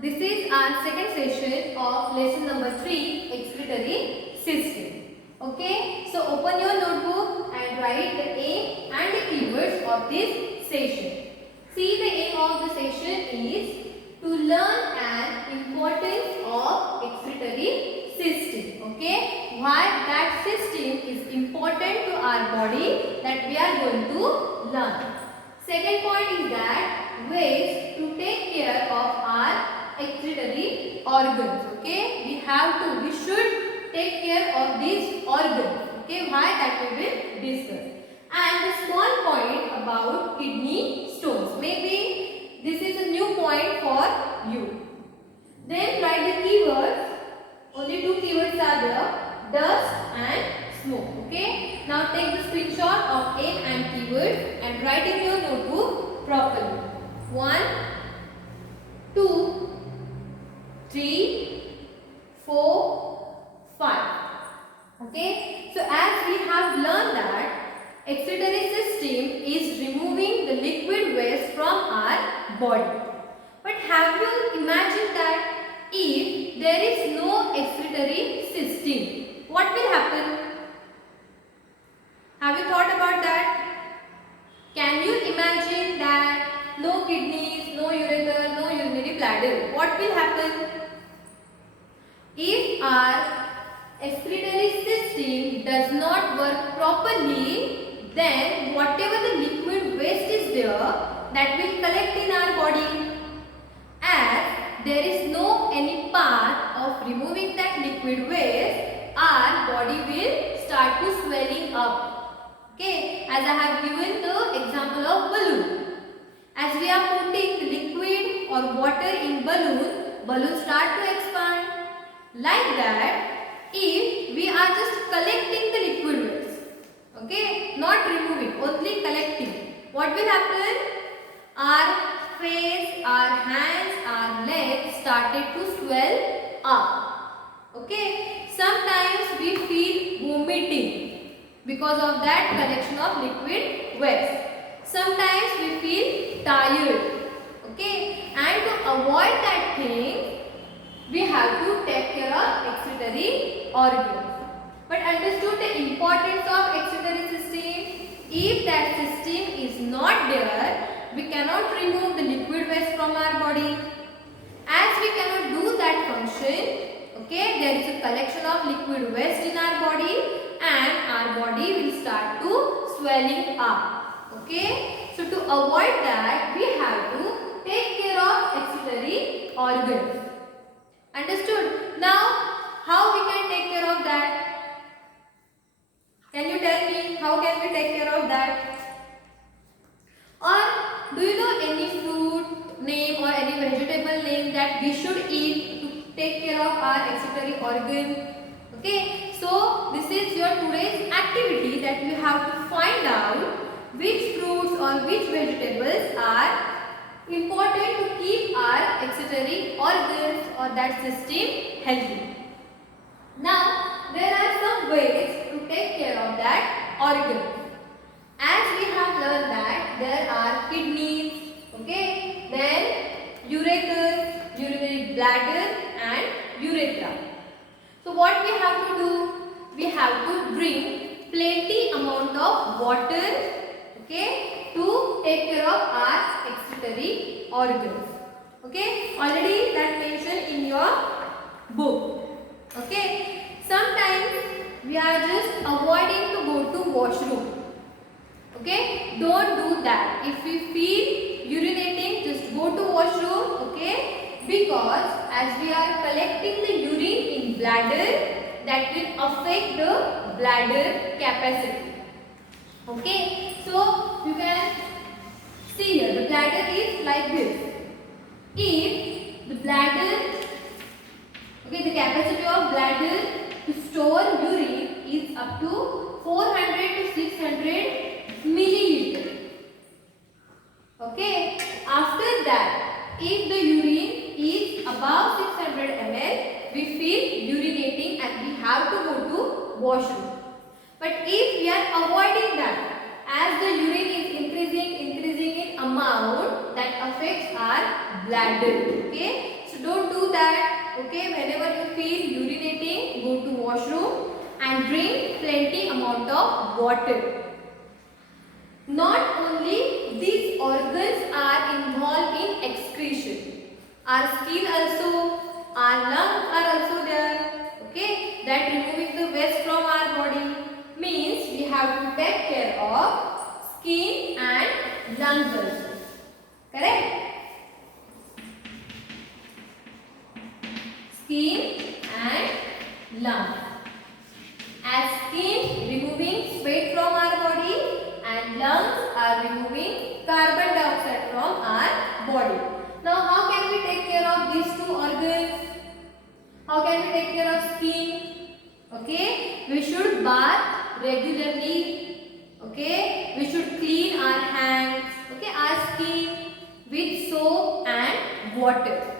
This is our second session of lesson number 3, excretory system. Okay, so open your notebook and write the aim and the keywords of this session. See, the aim of the session is to learn an importance of excretory system. Okay, why that system is important to our body, that we are going to learn. Second point is that ways to take care of our excretory organs. Okay, we should take care of these organs. Okay, why, that we will discuss. And the small point about kidney stones, maybe this is a new point for you. Then write the keywords. Only two keywords are there: dust and smoke. Okay, now take the screenshot of aim and keywords and write in your notebook properly. 1, 2, 3, 4, 5. Okay, so as we have learned that excretory system is removing the liquid waste from our body. But have you imagined that if there is no excretory system, what will happen? Have you thought about that? Can you imagine that no kidneys, no ureter, no urinary bladder? What will happen? If our excretory system does not work properly, then whatever the liquid waste is there, that will collect in our body. As there is no any path of removing that liquid waste, our body will start to swelling up. Okay, as I have given the example of balloon. As we are putting liquid or water in balloon start to expand. Like that, if we are just collecting the liquid waste, okay, not removing, only collecting, what will happen? Our face, our hands, our legs started to swell up. Okay, sometimes we feel vomiting because of that collection of liquid waste. Sometimes we feel tired. Okay, and to avoid that thing, we have to take care of excretory organs. But understood the importance of excretory system? If that system is not there, we cannot remove the liquid waste from our body. As we cannot do that function, okay, there is a collection of liquid waste in our body and our body will start to swelling up. Okay, so to avoid that, we have to take care of excretory organs. Understood? Now, how we can take care of that? Can you tell me how can we take care of that? Or do you know any fruit name or any vegetable name that we should eat to take care of our excretory organ? Okay, so this is your today's activity, that you have to find out which fruits or which vegetables are important to keep our excretory organs or that system healthy. Now, there are some ways to take care of that organ. As we have learned that there are kidneys, okay, then ureter, urinary bladder and urethra. So what we have to do? We have to drink plenty amount of water, okay, to take care of our excretory organs. Okay, already that mentioned in your book. Okay, sometimes we are just avoiding to go to washroom. Okay, don't do that. If we feel urinating, just go to washroom. Okay, because as we are collecting the urine in bladder, that will affect the bladder capacity. Okay, so you can see here the bladder is like this. If the bladder, okay, the capacity of bladder to store urine is up to 400 to 600 milliliter. Okay, after that, if the urine is above 600 ml, we feel urinating and we have to go to washroom. But if we are avoiding that, as the urine is increasing in amount that affects our bladder. Okay, so don't do that. Okay, whenever you feel urinating, go to washroom and drink plenty amount of water. Not only these organs are involved in excretion, our skin also, our lungs are also there. Okay, that removing the waste from our body means we have to take care of skin and lungs also. Correct? Skin and lungs. As skin removing sweat from our body and lungs are removing carbon dioxide from our body. Now how can we take care of these two organs? How can we take care of skin? Okay, we should bath regularly. Okay, we should clean our hands, okay, our skin with soap and water.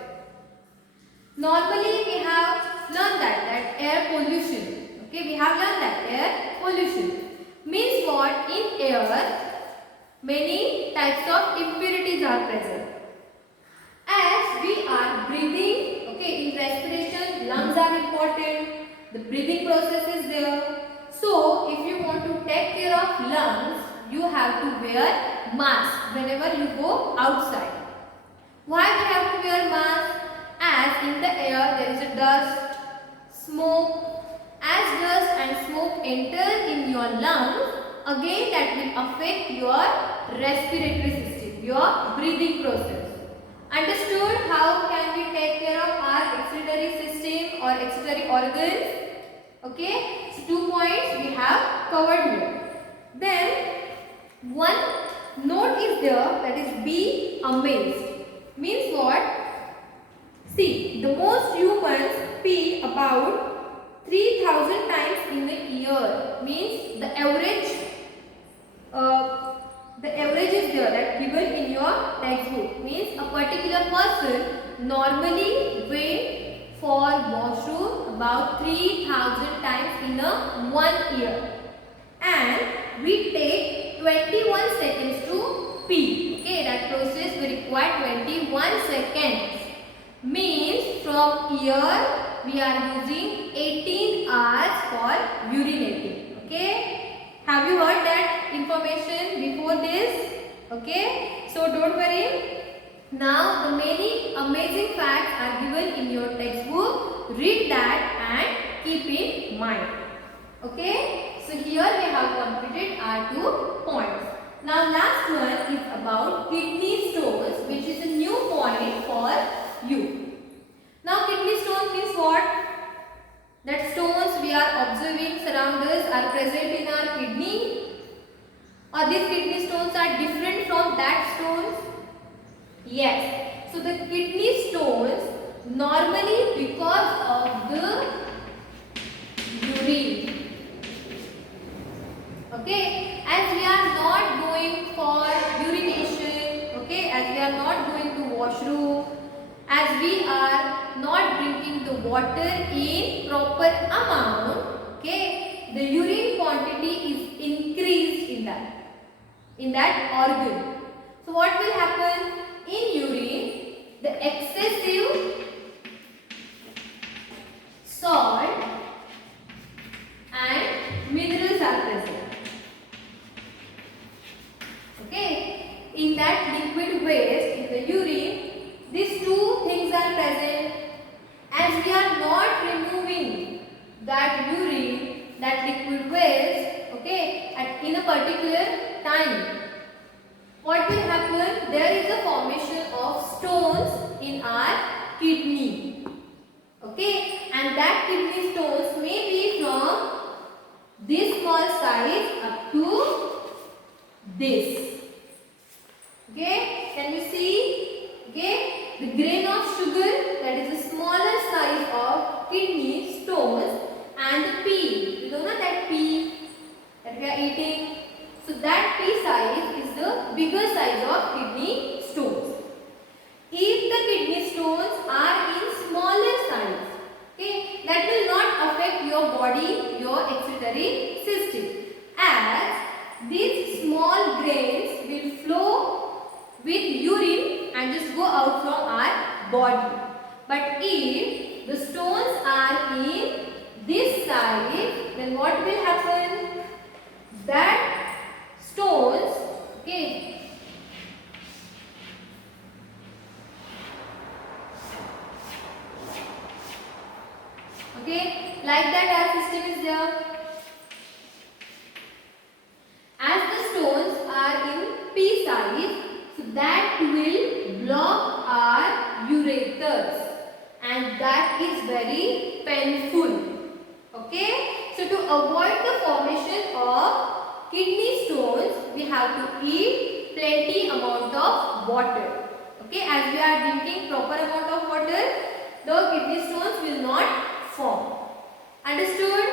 Normally we have learned that air pollution. Okay, we have learned that air pollution means what? In air, many types of impurities are present. As we are breathing, okay, in respiration, lungs are important. The breathing process is there. So, if you want to take care of lungs, you have to wear mask whenever you go outside. Why we have to wear mask? As in the air there is a dust, smoke. As dust and smoke enter in your lungs, again that will affect your respiratory system, your breathing process. Understood how can we take care of our excretory system or excretory organs? Okay, so 2 points we have covered here. Then one note is there, that is be amazed. Means what? See, the most humans pee about 3000 times in a year. Means the average is there, that given in your textbook. Means a particular person normally went for washroom about 3000 times in a 1 year. And we take 21 seconds to pee. Okay, that process will require 21 seconds. Means from here we are using 18 hours for urinating. Okay, have you heard that information before this? Okay, so don't worry. Now the many amazing facts are given in your textbook. Read that and keep in mind. Okay, so here we have completed our 2 points. Now last one is about kidney stones, which is a new point for you. Now kidney stones means what? That stones we are observing surround us are present in our kidney, or these kidney stones are different from that stones? Yes. So the kidney stones normally because of the urine. Okay, as we are not going for urination, okay, as we are not going to washroom, as we are not drinking the water in proper amount, okay, the urine quantity is increased in that organ. So what will happen in urine? The excessive salt and minerals are present. Okay, in that liquid waste in the urine, these two things are present. As we are not removing that urine, that liquid waste, okay, in a particular time, what will happen? There is a formation of stones in our kidney. Okay, and that kidney stones may be from this small size up to this. Okay, can you see? Okay, the grain of sugar, that is the smaller size of kidney stones, and the pea. You know that pea that we are eating. So that pea size is the bigger size of kidney stones. If the kidney stones are in smaller size, okay, that will not affect your body, your excretory system, as these small grains will flow out from our body. But if the stones are in this side, then what will happen? That stones, okay, okay, like that our system is there. As the stones are in P size, so that will block our ureters, and that is very painful. Okay, so to avoid the formation of kidney stones, we have to eat plenty amount of water. Okay, as we are drinking proper amount of water, the kidney stones will not form. Understood?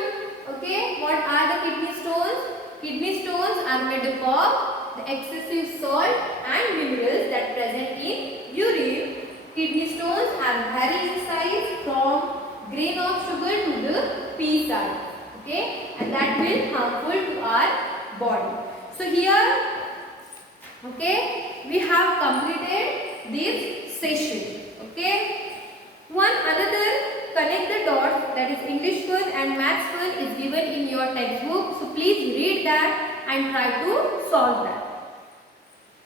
Okay, what are the kidney stones? Kidney stones are made up of the excessive salt and minerals that present in urine. Kidney stones are vary in size from grain of sugar to the pea size. Okay, and that will harmful to our body. So here, okay, we have completed this session. Okay, one another connect the dots, that is English one and maths one, is given in your textbook. So please read that and try to solve that.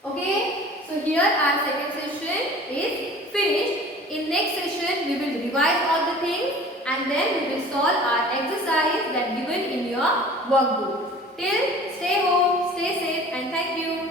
Okay, so here our second session is finished. In next session we will revise all the things and then we will solve our exercise that given in your workbook. Till stay home, stay safe and thank you.